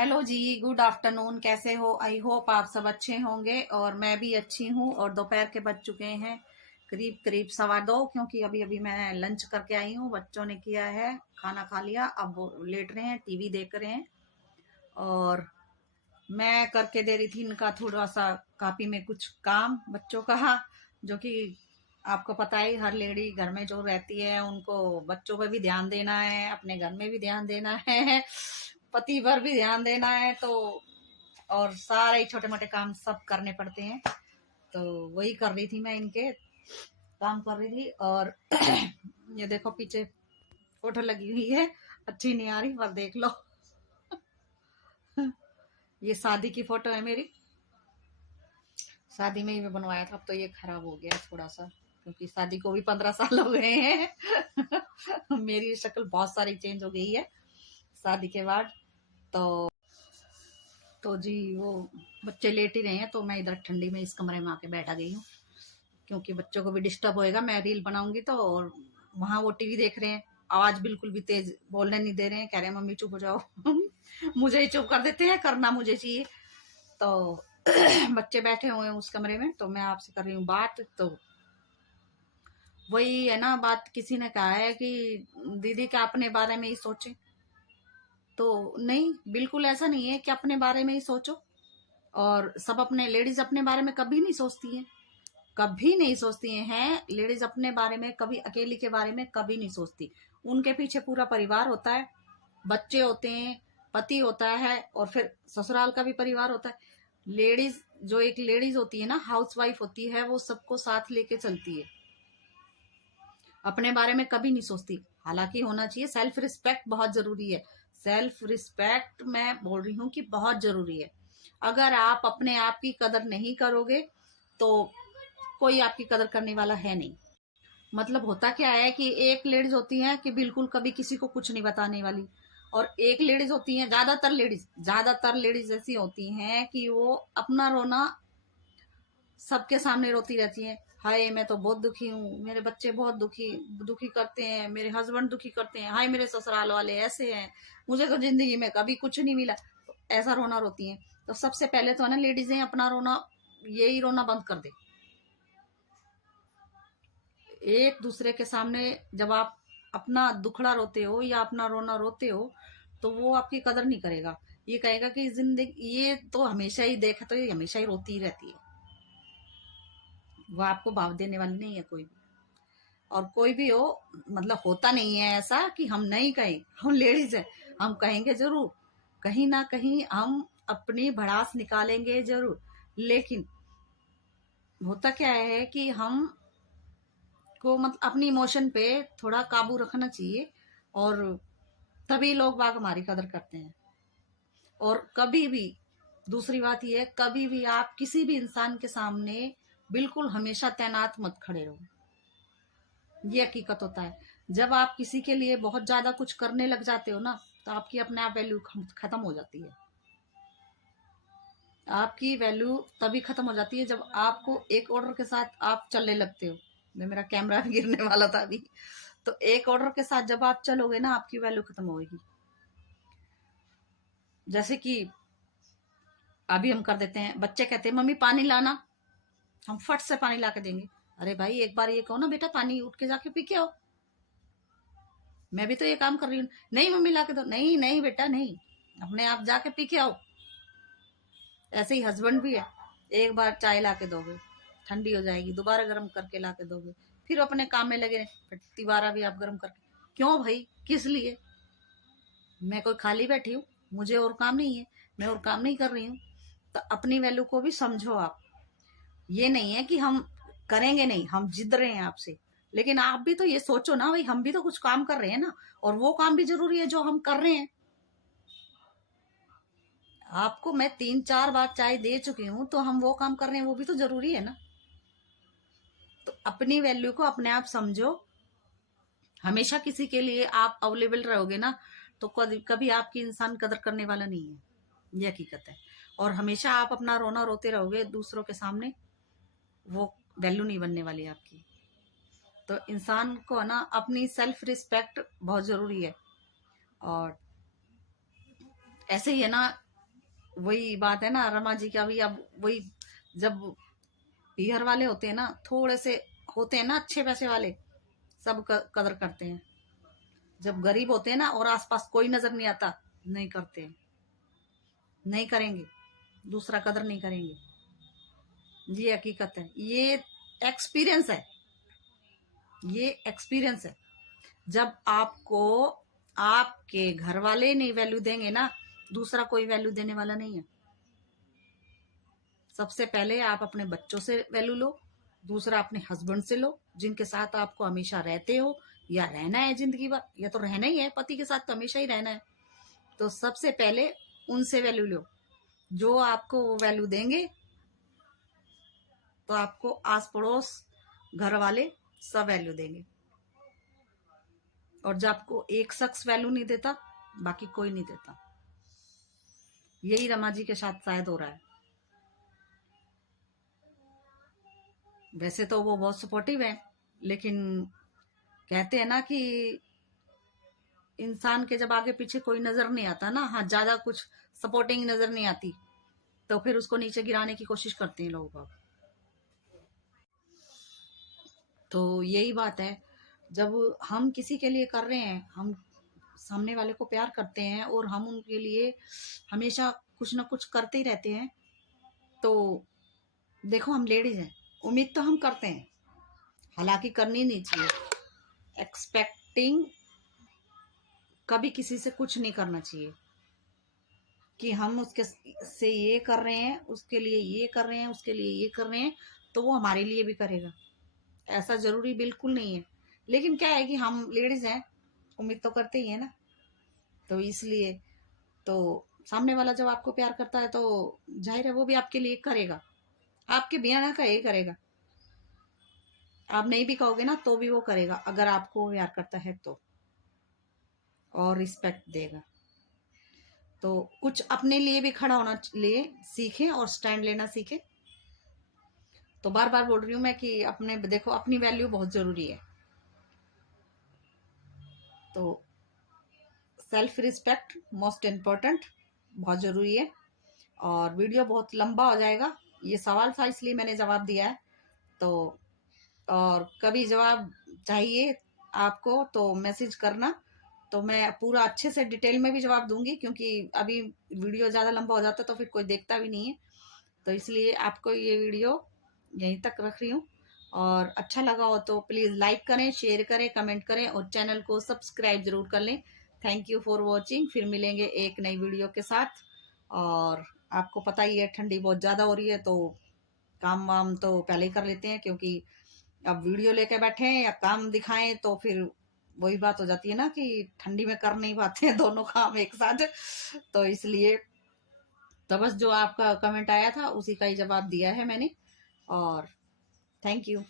Hello जी, good afternoon. कैसे हो? I hope आप सब अच्छे होंगे और मैं भी अच्छी हूँ। और दोपहर के बज चुके हैं करीब करीब 2:15, क्योंकि अभी अभी मैं लंच करके आई हूँ। बच्चों ने किया है, खाना खा लिया, अब वो लेट रहे हैं, टीवी देख रहे हैं। और मैं करके दे रही थी इनका थोड़ा सा कॉपी में कुछ काम बच्चों का, जो कि आपको पता है हर लेडी घर में जो रहती है उनको बच्चों पर भी ध्यान देना है, अपने घर में भी ध्यान देना है, पति पर भी ध्यान देना है। तो और सारे छोटे मोटे काम सब करने पड़ते हैं। तो वही कर रही थी, मैं इनके काम कर रही थी। और ये देखो पीछे फोटो लगी हुई है, अच्छी नहीं आ रही पर देख लो। ये शादी की फोटो है मेरी, शादी में ही मैं बनवाया था। अब तो ये खराब हो गया थोड़ा सा, क्योंकि शादी को भी 15 साल हो गए हैं। मेरी शक्ल बहुत सारी चेंज हो गई है शादी के बाद। तो जी वो बच्चे लेट ही रहे हैं, तो मैं इधर ठंडी में इस कमरे में आके बैठा गई हूँ, क्योंकि बच्चों को भी डिस्टर्ब होएगा। मैं रील बनाऊंगी तो, और वहां वो टीवी देख रहे हैं, आवाज बिल्कुल भी तेज बोलने नहीं दे रहे हैं, कह रहे हैं मम्मी चुप हो जाओ। मुझे ही चुप कर देते हैं, करना मुझे चाहिए। तो बच्चे बैठे हुए हैं उस कमरे में, तो मैं आपसे कर रही हूँ बात। तो वही है ना बात, किसी ने कहा है कि दीदी क्या अपने बारे में ही सोचे। तो नहीं, बिल्कुल ऐसा नहीं है कि अपने बारे में ही सोचो। और सब अपने लेडीज अपने बारे में कभी नहीं सोचती हैं, कभी नहीं सोचती हैं। लेडीज अपने बारे में कभी, अकेली के बारे में कभी नहीं सोचती। उनके पीछे पूरा परिवार होता है, बच्चे होते हैं, पति होता है, और फिर ससुराल का भी परिवार होता है। लेडीज, जो एक लेडीज होती है ना, हाउस वाइफ होती है, वो सबको साथ लेके चलती है, अपने बारे में कभी नहीं सोचती। हालांकि होना चाहिए, सेल्फ रिस्पेक्ट बहुत जरूरी है। सेल्फ रिस्पेक्ट मैं बोल रही हूँ कि बहुत जरूरी है। अगर आप अपने आप की कदर नहीं करोगे तो कोई आपकी कदर करने वाला है नहीं। मतलब होता क्या है कि एक लेडीज होती है कि बिल्कुल कभी किसी को कुछ नहीं बताने वाली, और एक लेडीज होती है, ज्यादातर लेडीज ऐसी होती हैं कि वो अपना रोना सबके सामने रोती रहती हैं। हाय मैं तो बहुत दुखी हूँ, मेरे बच्चे बहुत दुखी दुखी करते हैं, मेरे हस्बैंड दुखी करते हैं, हाय मेरे ससुराल वाले ऐसे हैं, मुझे तो जिंदगी में कभी कुछ नहीं मिला। तो ऐसा रोना रोती हैं। तो सबसे पहले तो है ना, लेडीजें अपना रोना, यही रोना बंद कर दे। एक दूसरे के सामने जब आप अपना दुखड़ा रोते हो या अपना रोना रोते हो, तो वो आपकी कदर नहीं करेगा। ये कहेगा कि जिंदगी ये तो हमेशा ही देखा, तो ये हमेशा ही रोती ही रहती है। वो आपको भाव देने वाली नहीं है कोई भी। और कोई भी हो, मतलब होता नहीं है ऐसा कि हम नहीं कहें, हम लेडीज हैं, हम कहेंगे जरूर। कहीं ना कहीं हम अपनी भड़ास निकालेंगे जरूर। लेकिन होता क्या है कि हम को मतलब अपनी इमोशन पे थोड़ा काबू रखना चाहिए, और तभी लोग बाग हमारी कदर करते हैं। और कभी भी, दूसरी बात यह है, कभी भी आप किसी भी इंसान के सामने बिल्कुल हमेशा तैनात मत खड़े रहो। ये हकीकत होता है। जब आप किसी के लिए बहुत ज्यादा कुछ करने लग जाते हो ना, तो आपकी अपने आप वैल्यू खत्म हो जाती है। आपकी वैल्यू तभी खत्म हो जाती है जब आपको एक ऑर्डर के साथ आप चलने लगते हो। मेरा कैमरा गिरने वाला था अभी। तो एक ऑर्डर के साथ जब आप चलोगे ना, आपकी वैल्यू खत्म होगी। जैसे कि अभी हम कर देते हैं, बच्चे कहते हैं मम्मी पानी लाना, हम फट से पानी ला के देंगे। अरे भाई एक बार ये कहो ना, बेटा पानी उठ के जाके पी के आओ, मैं भी तो ये काम कर रही हूँ। नहीं मम्मी ला के दो, नहीं नहीं बेटा नहीं, अपने आप जाके पी के आओ। ऐसे ही हस्बैंड भी है, एक बार चाय ला के दोगे, ठंडी हो जाएगी, दोबारा गर्म करके ला के दोगे, फिर अपने काम में लगे, फिर दोबारा भी आप गर्म करके। क्यों भाई, किस लिए? मैं कोई खाली बैठी हूँ? मुझे और काम नहीं है? मैं और काम नहीं कर रही हूँ? तो अपनी वैल्यू को भी समझो आप। ये नहीं है कि हम करेंगे नहीं, हम जिद रहे हैं आपसे, लेकिन आप भी तो ये सोचो ना भाई, हम भी तो कुछ काम कर रहे हैं ना, और वो काम भी जरूरी है जो हम कर रहे हैं। आपको मैं 3-4 बार चाय दे चुकी हूँ, तो हम वो काम कर रहे हैं, वो भी तो जरूरी है ना। तो अपनी वैल्यू को अपने आप समझो। हमेशा किसी के लिए आप अवेलेबल रहोगे ना, तो कभी आपकी इंसान कदर करने वाला नहीं है। ये हकीकत है। और हमेशा आप अपना रोना रोते रहोगे दूसरों के सामने, वो वैल्यू नहीं बनने वाली आपकी। तो इंसान को ना अपनी सेल्फ रिस्पेक्ट बहुत जरूरी है। और ऐसे ही है ना, वही बात है ना रमा जी का भी। अब वही, जब बिहार वाले होते हैं ना, थोड़े से होते हैं ना अच्छे पैसे वाले, सब कदर करते हैं। जब गरीब होते हैं ना और आसपास कोई नजर नहीं आता, नहीं करते, नहीं करेंगे, दूसरा कदर नहीं करेंगे। ये हकीकत है, ये एक्सपीरियंस है, ये एक्सपीरियंस है। जब आपको आपके घर वाले नहीं वैल्यू देंगे ना, दूसरा कोई वैल्यू देने वाला नहीं है। सबसे पहले आप अपने बच्चों से वैल्यू लो, दूसरा अपने हस्बैंड से लो, जिनके साथ आपको हमेशा रहते हो या रहना है जिंदगी भर, या तो रहना ही है, पति के साथ तो हमेशा ही रहना है। तो सबसे पहले उनसे वैल्यू लो। जो आपको वो वैल्यू देंगे तो आपको आस पड़ोस, घर वाले सब वैल्यू देंगे। और जब आपको एक शख्स वैल्यू नहीं देता, बाकी कोई नहीं देता। यही रमा जी के साथ शायद हो रहा है। वैसे तो वो बहुत सपोर्टिव है, लेकिन कहते हैं ना कि इंसान के जब आगे पीछे कोई नजर नहीं आता ना, हाँ ज्यादा कुछ सपोर्टिंग नजर नहीं आती, तो फिर उसको नीचे गिराने की कोशिश करते हैं लोग। तो यही बात है, जब हम किसी के लिए कर रहे हैं, हम सामने वाले को प्यार करते हैं और हम उनके लिए हमेशा कुछ ना कुछ करते ही रहते हैं, तो देखो हम लेडीज हैं, उम्मीद तो हम करते हैं, हालांकि करनी नहीं चाहिए। एक्सपेक्टिंग कभी किसी से कुछ नहीं करना चाहिए कि हम उसके से ये कर रहे हैं, उसके लिए ये कर रहे हैं, उसके लिए ये कर रहे हैं, तो वो हमारे लिए भी करेगा, ऐसा जरूरी बिल्कुल नहीं है। लेकिन क्या है कि हम लेडीज हैं, उम्मीद तो करते ही है ना, तो इसलिए तो सामने वाला जब आपको प्यार करता है तो जाहिर है वो भी आपके लिए करेगा, आपके बिना ना कहे करेगा। आप नहीं भी कहोगे ना तो भी वो करेगा, अगर आपको प्यार करता है तो, और रिस्पेक्ट देगा। तो कुछ अपने लिए भी खड़ा होना लिए सीखें और स्टैंड लेना सीखें। तो बार बार बोल रही हूँ मैं कि अपने देखो, अपनी वैल्यू बहुत जरूरी है। तो सेल्फ रिस्पेक्ट मोस्ट इम्पोर्टेंट, बहुत जरूरी है। और वीडियो बहुत लंबा हो जाएगा, ये सवाल था इसलिए मैंने जवाब दिया है। तो और कभी जवाब चाहिए आपको तो मैसेज करना, तो मैं पूरा अच्छे से डिटेल में भी जवाब दूंगी, क्योंकि अभी वीडियो ज़्यादा लंबा हो जाता है तो फिर कोई देखता भी नहीं है। तो इसलिए आपको ये वीडियो यहीं तक रख रही हूँ। और अच्छा लगा हो तो प्लीज़ लाइक करें, शेयर करें, कमेंट करें और चैनल को सब्सक्राइब जरूर कर लें। Thank you for watching. फिर मिलेंगे एक नई वीडियो के साथ। और आपको पता ही है ठंडी बहुत ज़्यादा हो रही है, तो काम वाम तो पहले ही कर लेते हैं, क्योंकि अब वीडियो लेके बैठे हैं या काम दिखाएं तो फिर वही बात हो जाती है ना कि ठंडी में कर नहीं पाते हैं दोनों काम एक साथ। तो इसलिए तो बस जो आपका कमेंट आया था उसी का ही जवाब दिया है मैंने। और थैंक यू।